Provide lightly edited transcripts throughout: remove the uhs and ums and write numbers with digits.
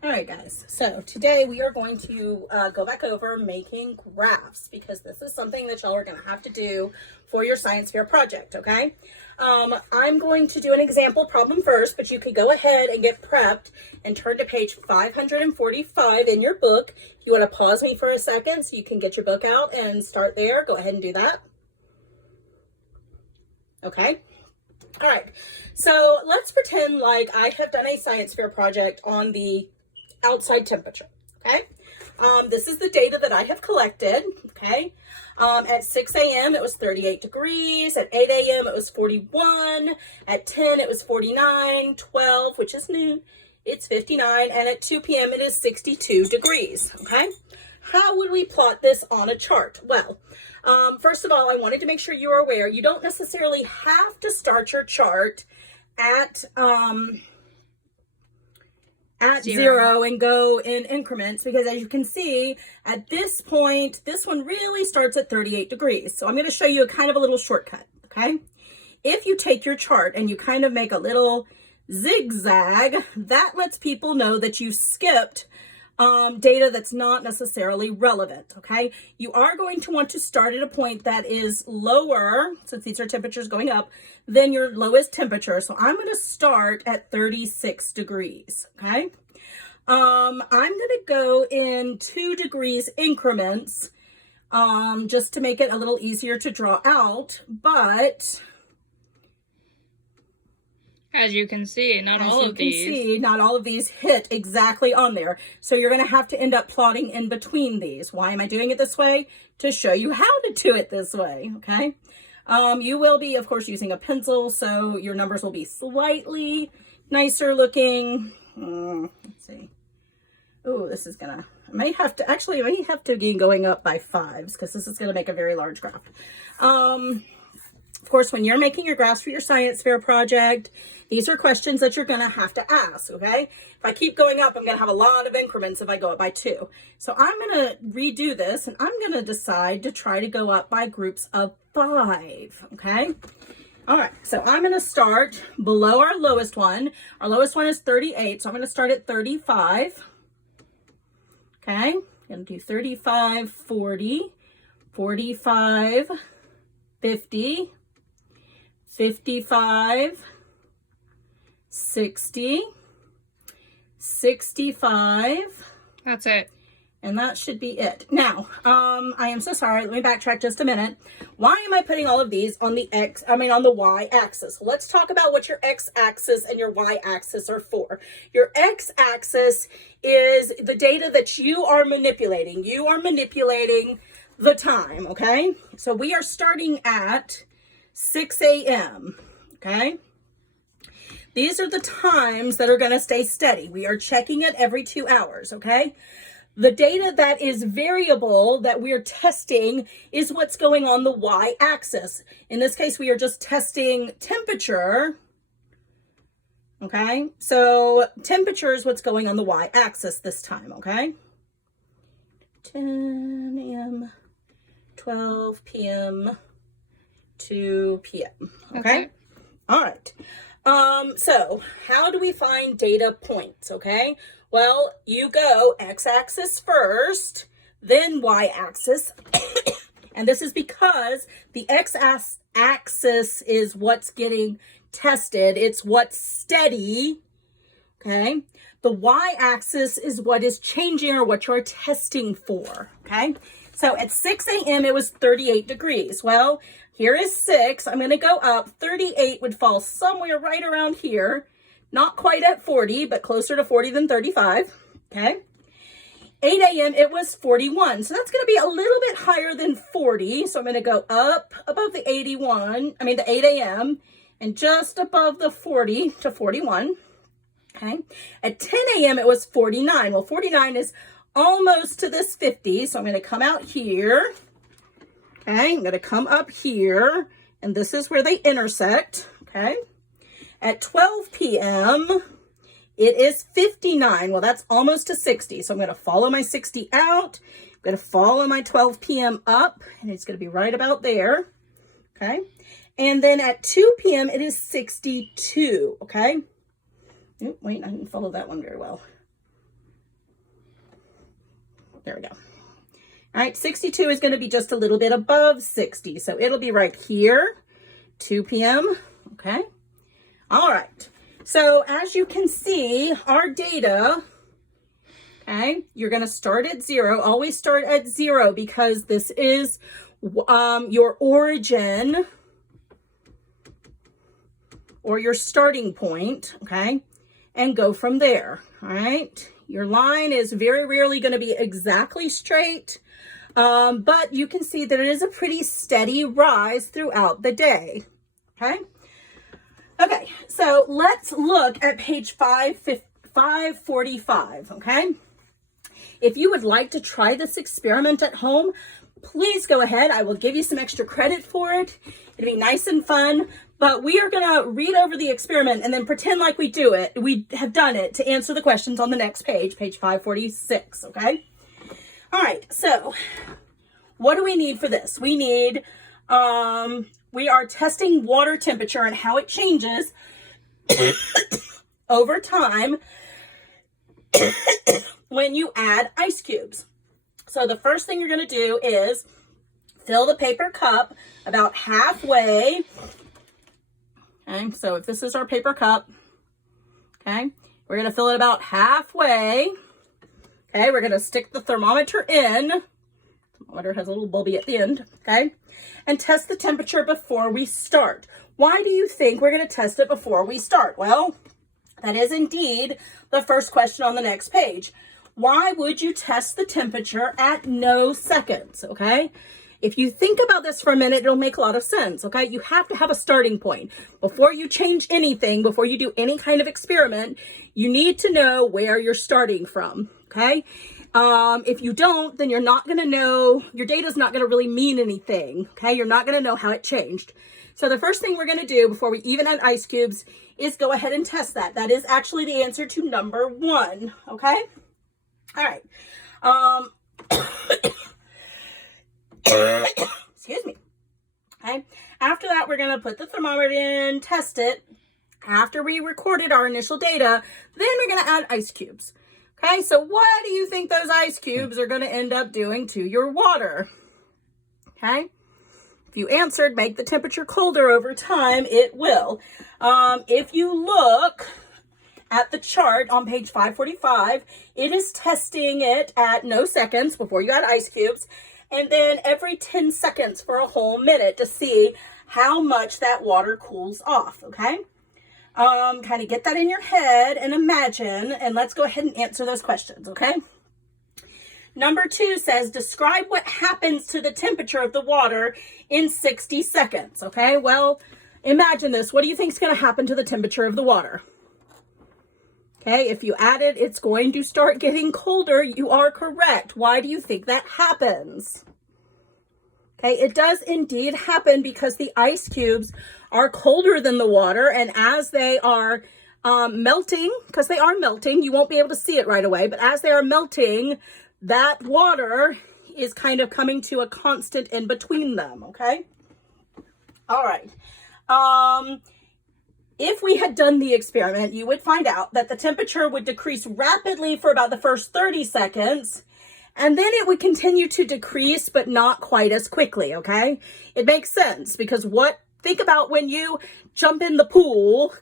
All right, guys, so today we are going to go back over making graphs because this is something that y'all are going to have to do for your science fair project, okay? I'm going to do an example problem first, but you could go ahead and get prepped and turn to page 545 in your book. If you want to pause me for a second so you can get your book out and start there, go ahead and do that. Okay. All right, so let's pretend like I have done a science fair project on the outside temperature, okay? This is the data that I have collected, okay? At 6 a.m. it was 38 degrees, at 8 a.m. it was 41, at 10 it was 49, 12, which is noon, it's 59, and at 2 p.m. it is 62 degrees, okay? How would we plot this on a chart? Well, first of all, I wanted to make sure you are aware, you don't necessarily have to start your chart at zero and go in increments, because as you can see at this point, this one really starts at 38 degrees. So I'm going to show you a kind of a little shortcut. Okay. If you take your chart and you kind of make a little zigzag, that lets people know that you skipped data that's not necessarily relevant. Okay. You are going to want to start at a point that is lower, since these are temperatures going up, than your lowest temperature. So I'm going to start at 36 degrees. Okay. I'm going to go in 2 degrees increments, just to make it a little easier to draw out, but as you can see, not all of these hit exactly on there. So you're going to have to end up plotting in between these. Why am I doing it this way? To show you how to do it this way, okay? You will be, of course, using a pencil, so your numbers will be slightly nicer looking. Let's see. Oh, this is going to, I may have to be going up by 5s because this is going to make a very large graph. Of course, when you're making your graphs for your science fair project, these are questions that you're going to have to ask, okay? If I keep going up, I'm going to have a lot of increments if I go up by 2. So I'm going to redo this, and I'm going to decide to try to go up by groups of 5, okay? All right, so I'm going to start below our lowest one. Our lowest one is 38, so I'm going to start at 35, okay? I'm going to do 35, 40, 45, 50, 55, 60, 65. That's it. And that should be it. Now, I am so sorry. Let me backtrack just a minute. Why am I putting all of these on the on the y-axis? Let's talk about what your x-axis and your y-axis are for. Your x-axis is the data that you are manipulating. You are manipulating the time, okay? So we are starting at 6 a.m., okay? These are the times that are going to stay steady. We are checking it every 2 hours, okay? The data that is variable that we're testing is what's going on the y-axis. In this case, we are just testing temperature, okay? So temperature is what's going on the y-axis this time, okay? 10 a.m., 12 p.m., 2 p.m. Okay? All right. So how do we find data points? Okay. Well, you go x-axis first, then y-axis. And this is because the x-axis is what's getting tested. It's what's steady. Okay. The y-axis is what is changing or what you're testing for. Okay. So at 6 a.m. it was 38 degrees. Well, here is 6. I'm going to go up. 38 would fall somewhere right around here. Not quite at 40, but closer to 40 than 35. Okay. 8 a.m. it was 41. So that's going to be a little bit higher than 40. So I'm going to go up above the 8 a.m. and just above the 40 to 41. Okay. At 10 a.m. it was 49. Well, 49 is almost to this 50. So I'm going to come out here. Okay. I'm going to come up here. And this is where they intersect. Okay. At 12 p.m., it is 59. Well, that's almost to 60. So I'm going to follow my 60 out. I'm going to follow my 12 p.m. up. And it's going to be right about there. Okay. And then at 2 p.m., it is 62. Okay. Wait, I didn't follow that one very well. There we go. All right, 62 is going to be just a little bit above 60. So it'll be right here, 2 p.m. Okay. All right. So as you can see, our data, okay, you're going to start at 0. Always start at 0 because this is your origin or your starting point, okay, and go from there. All right. Your line is very rarely going to be exactly straight, but you can see that it is a pretty steady rise throughout the day. Okay. Okay, so let's look at page 545, okay? If you would like to try this experiment at home, please go ahead. I will give you some extra credit for it. It'll be nice and fun, but we are gonna read over the experiment and then pretend like we have done it to answer the questions on the next page, page 546, okay? All right, so what do we need for this? We need, we are testing water temperature and how it changes over time when you add ice cubes. So the first thing you're going to do is fill the paper cup about halfway. Okay, so if this is our paper cup, okay, we're going to fill it about halfway. Okay, we're going to stick the thermometer in. The thermometer has a little bulby at the end, okay? And test the temperature before we start. Why do you think we're going to test it before we start? Well, that is indeed the first question on the next page. Why would you test the temperature at no seconds, okay? If you think about this for a minute, it'll make a lot of sense, okay? You have to have a starting point. Before you change anything, before you do any kind of experiment, you need to know where you're starting from, okay? If you don't, then you're not going to know, your data is not going to really mean anything, okay? You're not going to know how it changed. So the first thing we're going to do before we even add ice cubes is go ahead and test that. That is actually the answer to number 1, okay? All right. Excuse me. Okay. After that, we're going to put the thermometer in, test it. After we recorded our initial data, then we're going to add ice cubes. Okay, so what do you think those ice cubes are going to end up doing to your water? Okay, if you answered make the temperature colder over time, it will. If you look at the chart on page 545, it is testing it at no seconds before you add ice cubes, and then every 10 seconds for a whole minute to see how much that water cools off, okay? Kind of get that in your head and imagine, and let's go ahead and answer those questions, okay? Number 2 says, describe what happens to the temperature of the water in 60 seconds, okay? Well, imagine this. What do you think is going to happen to the temperature of the water? Okay, if you add it, it's going to start getting colder. You are correct. Why do you think that happens? Okay, it does indeed happen because the ice cubes are colder than the water, and as they are melting, because they are melting, you won't be able to see it right away, but as they are melting, that water is kind of coming to a constant in between them, okay? All right. If we had done the experiment, you would find out that the temperature would decrease rapidly for about the first 30 seconds, and then it would continue to decrease, but not quite as quickly, okay? It makes sense because think about when you jump in the pool.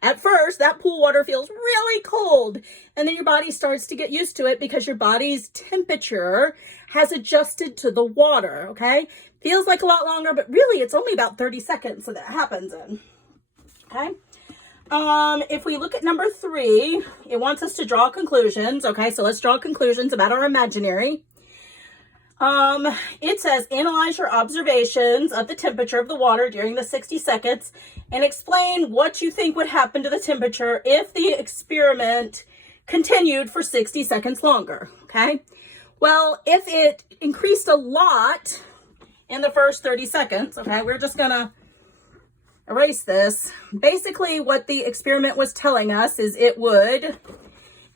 At first, that pool water feels really cold, and then your body starts to get used to it because your body's temperature has adjusted to the water, okay? Feels like a lot longer, but really it's only about 30 seconds that happens in, okay? If we look at number 3, it wants us to draw conclusions, okay? So let's draw conclusions about our imaginary. It says, analyze your observations of the temperature of the water during the 60 seconds and explain what you think would happen to the temperature if the experiment continued for 60 seconds longer, okay? Well, if it increased a lot in the first 30 seconds, okay, we're just gonna erase this. Basically, what the experiment was telling us is it would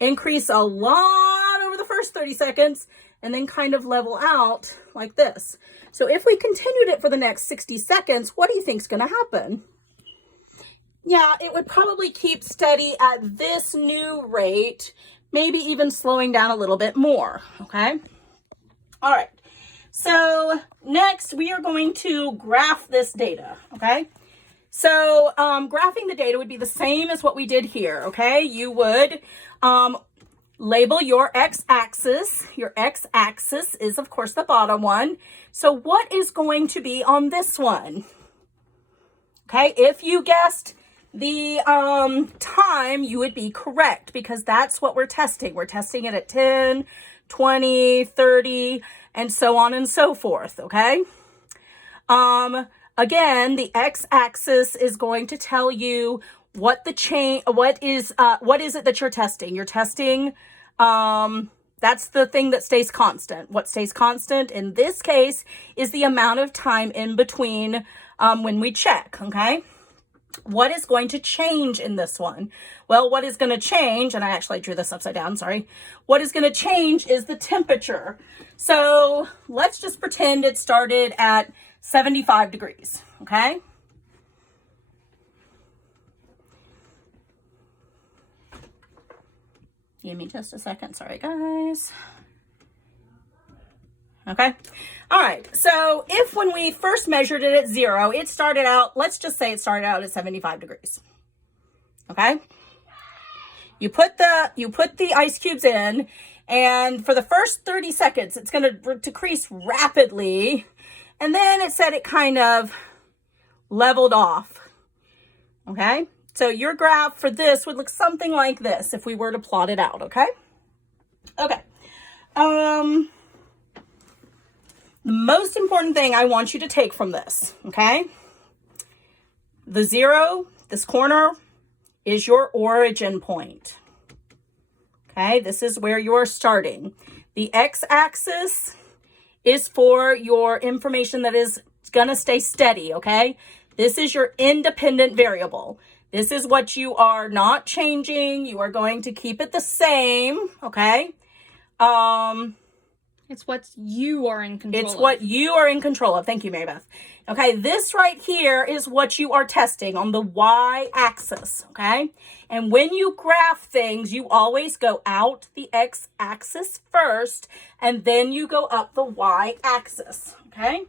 increase a lot over the first 30 seconds and then kind of level out like this. So if we continued it for the next 60 seconds, what do you think is going to happen? Yeah, it would probably keep steady at this new rate, maybe even slowing down a little bit more, okay? All right. So next we are going to graph this data, okay? So graphing the data would be the same as what we did here, okay? You would label your x-axis. Your x-axis is, of course, the bottom one. So what is going to be on this one? Okay, if you guessed the time, you would be correct because that's what we're testing. We're testing it at 10, 20, 30, and so on and so forth, okay? Again, the x-axis is going to tell you what is it that you're testing? You're testing, that's the thing that stays constant. What stays constant in this case is the amount of time in between when we check, okay? What is going to change in this one? Well, what is going to change, and I actually drew this upside down, sorry. What is going to change is the temperature. So let's just pretend it started at 75 degrees, okay? Give me just a second, sorry guys. Okay. All right. So if when we first measured it at 0, it started out, let's just say it started out at 75 degrees. Okay. You put the ice cubes in, and for the first 30 seconds, it's going to decrease rapidly. And then it said it kind of leveled off. Okay. So your graph for this would look something like this if we were to plot it out. Okay. Okay. The most important thing I want you to take from this, okay? The 0, this corner, is your origin point. Okay, this is where you're starting. The x-axis is for your information that is gonna stay steady, okay? This is your independent variable. This is what you are not changing. You are going to keep it the same, okay? It's what you are in control of. It's what you are in control of. Thank you, Mary Beth. Okay, this right here is what you are testing on the y-axis, okay? And when you graph things, you always go out the x-axis first, and then you go up the y-axis, okay?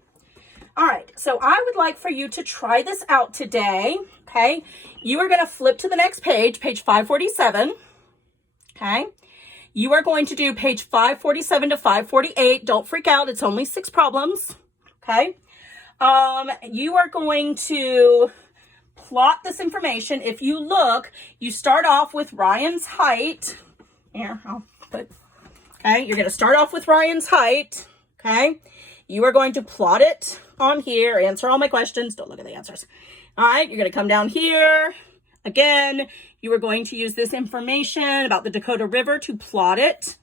All right, so I would like for you to try this out today, okay? You are going to flip to the next page, page 547, okay? You are going to do page 547 to 548. Don't freak out. It's only 6 problems. Okay. You are going to plot this information. If you look, you start off with Ryan's height. Here, I'll put, okay. You're going to start off with Ryan's height. Okay. You are going to plot it on here. Answer all my questions. Don't look at the answers. All right. You're going to come down here. Again, you are going to use this information about the Dakota River to plot it,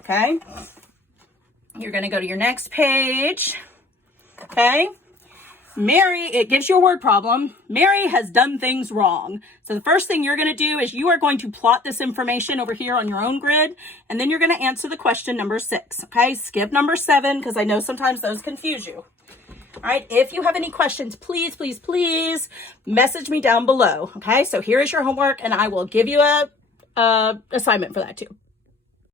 okay? You're going to go to your next page, okay? Mary, it gives you a word problem. Mary has done things wrong. So the first thing you're going to do is you are going to plot this information over here on your own grid, and then you're going to answer the question number 6, okay? Skip number 7 because I know sometimes those confuse you. All right, if you have any questions, please, please, please message me down below. Okay, so here is your homework, and I will give you a assignment for that too.